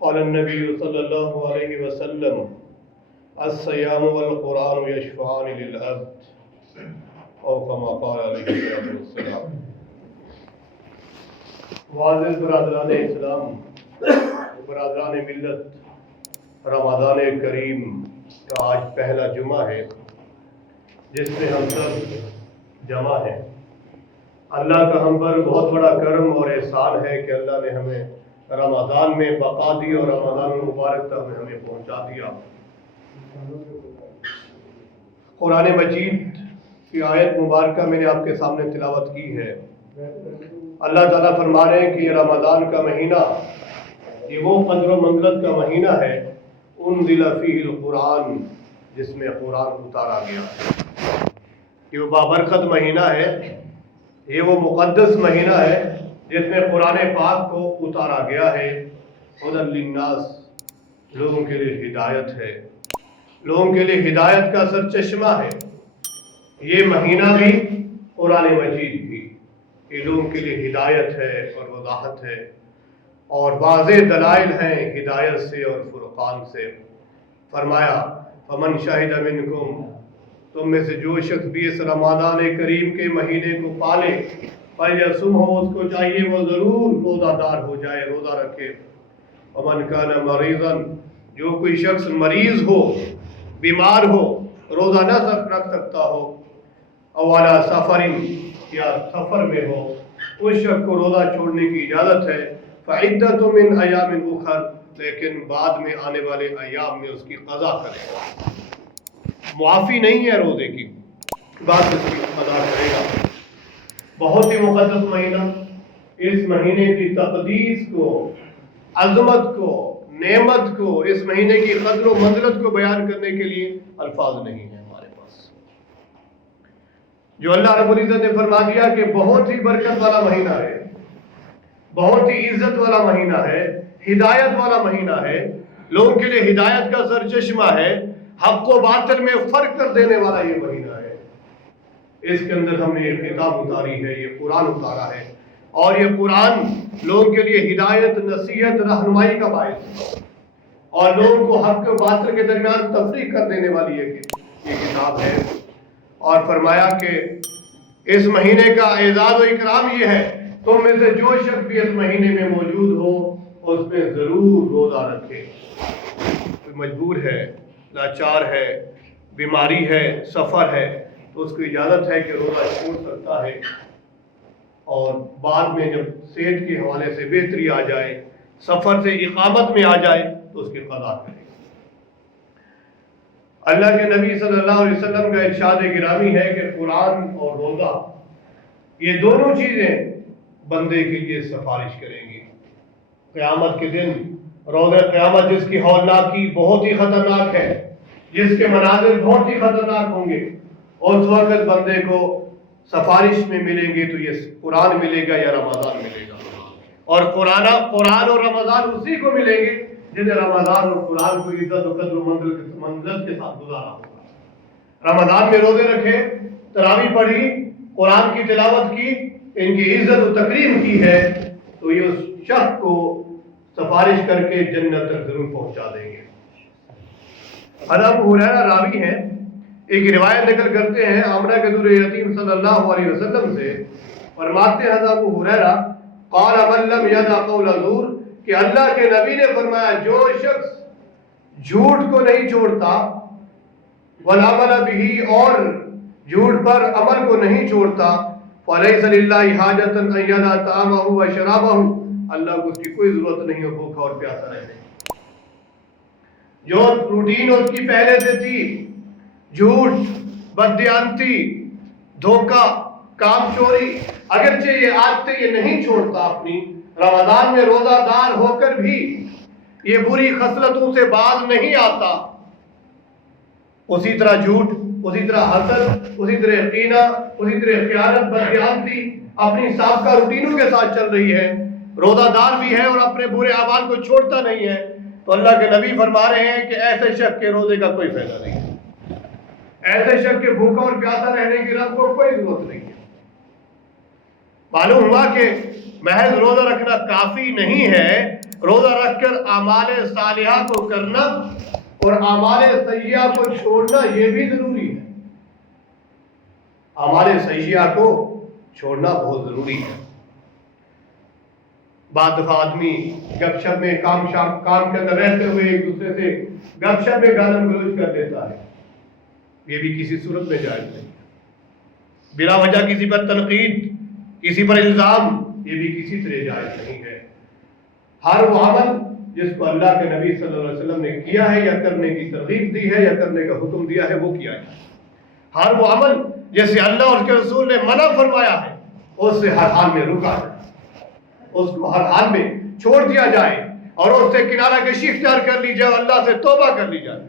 قال النبي صلى الله عليه وسلم الصيام والقرآن يشفعان للعبد او كما قال عليه الصلاة والسلام۔ معزز برادران اسلام، برادران ملت، رمضان کریم کا آج پہلا جمعہ ہے جس میں ہم سب جمع ہیں۔ اللہ کا ہم پر بہت بڑا کرم اور احسان ہے کہ اللہ نے ہمیں رمضان میں بقا دی اور رمضان المبارک تک ہمیں پہنچا دیا۔ قرآن مجید کی آیت مبارکہ میں نے آپ کے سامنے تلاوت کی ہے۔ اللہ تعالیٰ فرما رہے ہیں کہ یہ رمضان کا مہینہ، یہ وہ قدر و منزلت کا مہینہ ہے انزل فیہ القرآن، جس میں قرآن اتارا گیا۔ یہ وہ بابرکت مہینہ ہے، یہ وہ مقدس مہینہ ہے جس میں قرآن پاک کو اتارا گیا ہے۔ ہدی للناس، لوگوں کے لیے ہدایت ہے، لوگوں کے لیے ہدایت کا سرچشمہ ہے۔ یہ مہینہ بھی قرآن مجید بھی یہ لوگوں کے لیے ہدایت ہے اور وضاحت ہے اور واضح دلائل ہیں ہدایت سے اور فرقان سے۔ فرمایا فمن شہد منکم، تم میں سے جو شخص بھی اس رمضان کریم کے مہینے کو پالے، فلیصم، ہو اس کو چاہیے وہ ضرور روزہ دار ہو جائے، روزہ رکھے۔ ومن کان مریضا، جو کوئی شخص مریض ہو، بیمار ہو، روزہ نہ رکھ سکتا ہو، او علی سفر، یا سفر میں ہو، اس شخص کو روزہ چھوڑنے کی اجازت ہے۔ فعدۃ من ایام اخر، لیکن بعد میں آنے والے ایام میں اس کی قضا کرے، معافی نہیں ہے روزے کی، بعد اس کی قضا کرے گا۔ بہت ہی مقدس مہینہ، اس مہینے کی تقدیس کو، عظمت کو، نعمت کو، اس مہینے کی قدر و منزلت کو بیان کرنے کے لیے الفاظ نہیں ہیں ہمارے پاس۔ جو اللہ رب العزت نے فرما دیا کہ بہت ہی برکت والا مہینہ ہے، بہت ہی عزت والا مہینہ ہے، ہدایت والا مہینہ ہے، لوگوں کے لیے ہدایت کا سرچشمہ ہے، حق و باطل میں فرق کر دینے والا یہ مہینہ ہے۔ اس کے اندر ہم نے یہ کتاب اتاری ہے، یہ قرآن اتارا ہے، اور یہ قرآن لوگوں کے لیے ہدایت، نصیحت، رہنمائی کا باعث ہے، اور لوگوں کو حق و باطل کے درمیان تفریق کر دینے والی یہ کتاب ہے۔ اور فرمایا کہ اس مہینے کا اعزاز و اکرام یہ ہے، تم میں سے جو شخص بھی اس مہینے میں موجود ہو اس میں ضرور روزہ رکھے۔ کوئی مجبور ہے، لاچار ہے، بیماری ہے، سفر ہے، تو اس کو اجازت ہے کہ روزہ چھوڑ سکتا ہے، اور بعد میں جب صحت کے حوالے سے بہتری آ جائے، سفر سے اقامت میں آ جائے، تو اس کی قضا کرے۔ اللہ کے نبی صلی اللہ علیہ وسلم کا ارشاد گرامی ہے کہ قرآن اور روزہ، یہ دونوں چیزیں بندے کے لیے سفارش کریں گی قیامت کے دن۔ روز قیامت جس کی ہولناکی بہت ہی خطرناک ہے، جس کے مناظر بہت ہی خطرناک ہوں گے، اس وقت بندے کو سفارش میں ملیں گے تو یہ قرآن ملے گا یا رمضان ملے گا، اور قرآن اور رمضان اسی کو ملیں گے جنہیں رمضان اور قرآن کو عزت و قدر و منزلت کے ساتھ گزارا ہوگا۔ رمضان میں روزے رکھے، تراویح پڑھی، قرآن کی تلاوت کی، ان کی عزت و تکریم کی ہے، تو یہ اس شخص کو سفارش کر کے جنت تک ضرور پہنچا دیں گے۔ ابو ہریرہ راوی ہیں، ایک روایت نقل کرتے ہیں آمنہ کے دور یتیم صلی اللہ علیہ وسلم سے، فرماتے ہیں ابو ہریرہ قال من لم یدع قول الزور، کہ اللہ کے نبی نے فرمایا جو شخص جھوٹ کو نہیں چھوڑتا، والعمل بہ، اور جھوٹ پر عمل کو نہیں چھوڑتا، فلیس للہ حاجۃ ان یدع طعامہ وشرابہ، اللہ کو اس کی کوئی ضرورت نہیں ہے بھوکا اور پیاسا رہنے۔ جو روٹین اس کی پہلے سے تھی، جھوٹ، بددیانتی، دھوکہ، کام چوری، اگرچہ یہ عادتیں یہ نہیں چھوڑتا اپنی، رمضان میں روزہ دار ہو کر بھی یہ بری خصلتوں سے باز نہیں آتا، اسی طرح جھوٹ، اسی طرح حسد، اسی طرح کینہ، اسی طرح خیانت، بددیانتی اپنی سابقہ روٹینوں کے ساتھ چل رہی ہے، روزہ دار بھی ہے اور اپنے برے اعمال کو چھوڑتا نہیں ہے، تو اللہ کے نبی فرما رہے ہیں کہ ایسے شخص کے روزے کا کوئی فائدہ نہیں ہے، ایسے شخص کے بھوکا اور پیاسا رہنے کی رب کو کوئی ضرورت نہیں ہے۔ معلوم ہوا کہ محض روزہ رکھنا کافی نہیں ہے، روزہ رکھ کر اعمال صالحہ کو کرنا اور اعمال سیئہ کو چھوڑنا یہ بھی ضروری ہے. اعمال سیئہ کو چھوڑنا بہت ضروری ہے. بعض دفعہ آدمی گپ شپ میں کام کے اندر رہتے ہوئے ایک دوسرے سے گپ شپ میں گالم گلوچ کر دیتا ہے. یہ بھی کسی صورت میں جائز نہیں. بلا وجہ کسی پر تنقید، کسی پر الزام، یہ بھی کسی طرح جائز نہیں ہے. ہر وہ عمل جس کو اللہ کے نبی صلی اللہ علیہ وسلم نے کیا ہے یا کرنے کی ترغیب دی ہے یا کرنے کا حکم دیا ہے وہ کیا ہے. ہر وہ عمل جیسے اللہ اور اس کے رسول نے منع فرمایا ہے اس سے ہر حال میں رکا جائے، اس کو ہر حال میں چھوڑ دیا جائے اور اس سے کنارہ کشی اختیار کر لی جائے، اللہ سے توبہ کر لی جائے.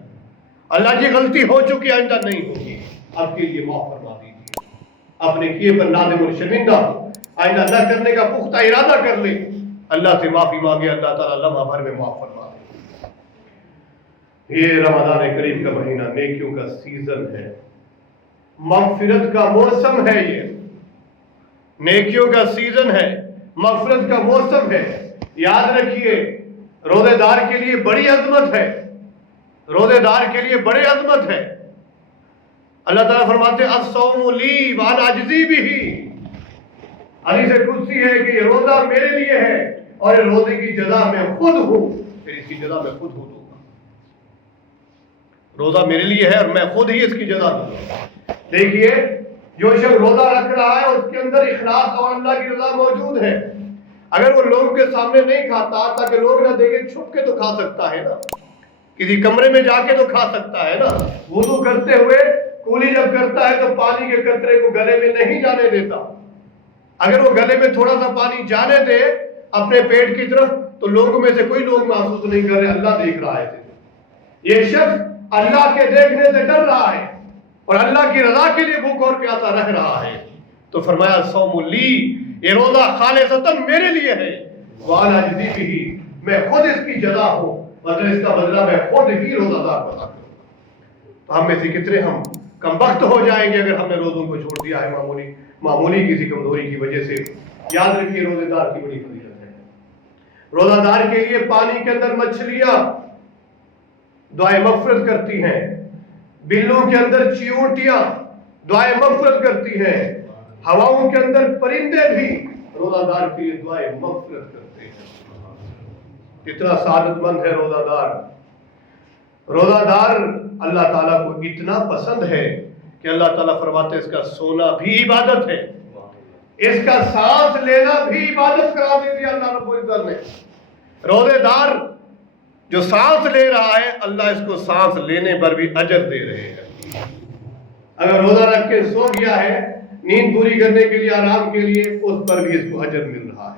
اللہ کی غلطی ہو چکی آئندہ نہیں ہوگی، اب کے لیے معاف فرما دیجیے. اپنے کیے پر نادم اور شرمندہ ہو، آئندہ نہ کرنے کا پختہ ارادہ کر لے، اللہ سے معافی مانگے، اللہ تعالیٰ لمحہ بھر میں معاف فرما دے. یہ رمضان کریم کا مہینہ نیکیوں کا سیزن ہے، مغفرت کا موسم ہے. یہ نیکیوں کا سیزن ہے، مغفرت کا موسم ہے. یاد رکھیے روزے دار کے لیے بڑی عظمت ہے، روزے دار کے لیے بڑی عظمت ہے. اللہ تعالیٰ فرماتے ہیں الصوم لی وانا اجزی بہ. حدیث قدسی ہے کہ یہ روزہ میرے لیے ہے اور یہ روزے کی جزا میں خود ہوں، پھر اس کی جزا میں خود ہوں دوں گا. روزہ میرے لیے ہے اور میں خود ہی اس کی جزا دوں گا. دیکھیے جو شخص روزہ رکھ رہا ہے اس کے اندر اخلاص اور اللہ کی رضا موجود ہے. اگر وہ لوگوں کے سامنے نہیں کھاتا تاکہ لوگ نہ دیکھیں، چھپ کے تو کھا سکتا ہے نا، کسی کمرے میں جا کے تو کھا سکتا ہے نا. وضو کرتے ہوئے کولی جب کرتا ہے تو پانی کے قطرے کو گلے میں نہیں جانے دیتا. اگر وہ گلے میں تھوڑا سا پانی جانے دے اپنے پیٹ کی طرف تو لوگوں میں سے کوئی لوگ محسوس نہیں کر رہے، اللہ دیکھ رہا ہے. یہ شخص اللہ کے دیکھنے سے ڈر رہا ہے اور اللہ کی رضا کے لیے بھوک اور پیاسا رہ رہا ہے. تو فرمایا صوم لی، یہ روزہ خالصتاً میرے لیے ہے، وانا اجزی بہ، میں خود اس کی جزا ہوں، مطلب اس کا بدلہ میں خود ہی روزہ دار بتا کروں گا. تو ہم میں سے کتنے ہم کم وقت ہو جائیں گے اگر ہم نے روزوں کو چھوڑ دیا ہے معمولی کسی کمزوری کی وجہ سے. یاد رکھیے روزے دار کی بڑی فضیلت ہے. روزہ دار کے لیے پانی کے اندر مچھلیاں دعائیں مغفرت کرتی ہیں، بلوں کے اندر چیونٹیاں دعائیں مغفرت کرتی ہیں، ہواؤں کے اندر پرندے بھی روزہ دار کے لیے دعائیں مغفرت کرتے ہیں. کتنا سعادت مند ہے روزہ دار. روزہ دار اللہ تعالیٰ کو اتنا پسند ہے کہ اللہ تعالیٰ فرماتے ہیں اس کا سونا بھی عبادت ہے، اس کا سانس لینا بھی عبادت کرا دی تھی اللہ رب العزت نے. روزے دار جو سانس لے رہا ہے اللہ اس کو سانس لینے پر بھی اجر دے رہے ہیں. اگر روزہ رکھ کے سو گیا ہے نیند پوری کرنے کے لیے، آرام کے لیے، اس پر بھی اس کو اجر مل رہا ہے.